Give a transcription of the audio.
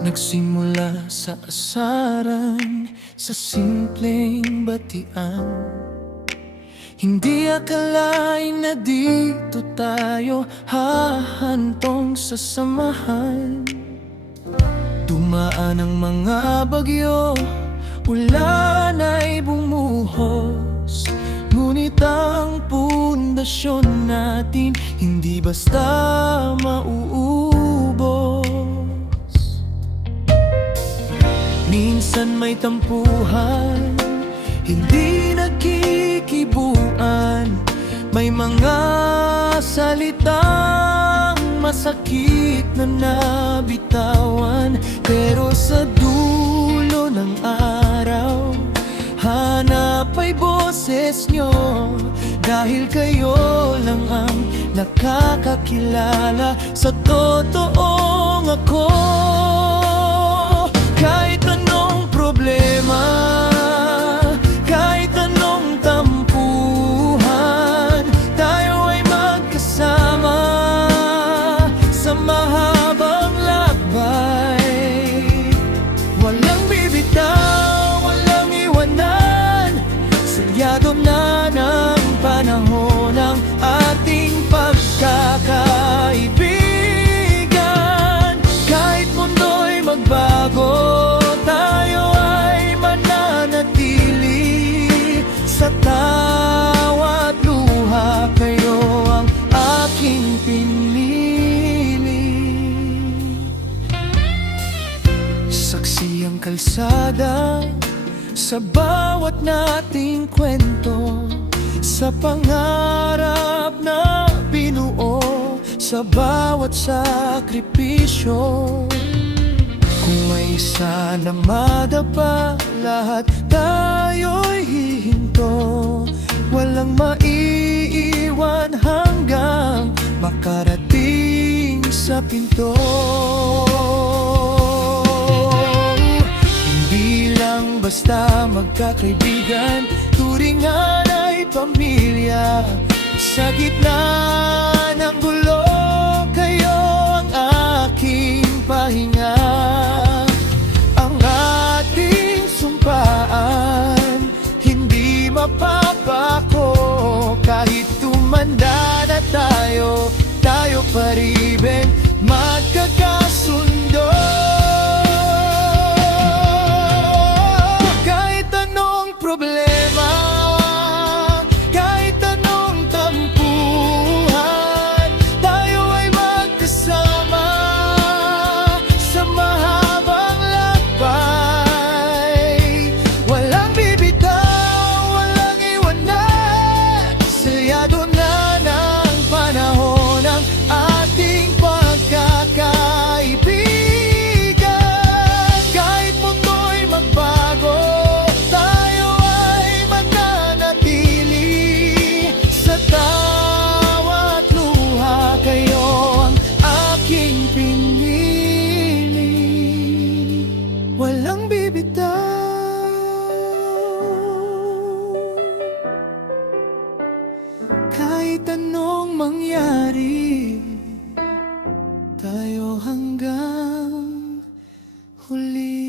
Nagsimula sa asaran, sa simpleng batian. Hindi akalain na dito tayo hahantong sa samahan. Dumaan ang mga bagyo, ulan ay bumuhos, ngunit ang pundasyon natin hindi basta mauubos. Minsan may tampuhan, hindi nagkikibuan. May mga salitang masakit na nabitawan. Pero sa dulo ng araw, hanap ay boses nyo, dahil kayo lang ang nakakakilala sa totoong ako. Kahit anong problema, kahit anong tampuhan, tayo ay magkasama sa mahabang lakbay. Walang bibitaw, walang iwanan, salyado na ng panahon ng ating pagkakaibigan. Kahit mundo'y magbago, tayo ay mananatili. Sa tawa't luha, kayo ang aking pinili. Saksi ang kalsada sa bawat nating kwento, sa pangarap na binuo, sa bawat sakripisyo. Kung may isa na madapa, lahat tayo'y hihinto. Walang maiiwan hanggang makarating sa pinto. Hindi lang basta magkakaibigan, turingan ay pamilya. Sa gitna ng gulo, kayo ang aking pahinga. Ang ating sumpaan, hindi mapapako. Kahit tumanda na tayo, tayo pa rin magkakasundo. Kahit anong problema, kahit anong tampuhan, tayo ay magkasama sa mahabang lakbay. Walang bibitaw, walang iwanan, salyado na ng panahon ng ating pagkakaibigan. Kahit mundo'y magbago, tayo ay mananatili. Sa tawat luha, kayo ang aking pinili. Walang bibitaw, kahit anong mangyari, tayo hanggang huli.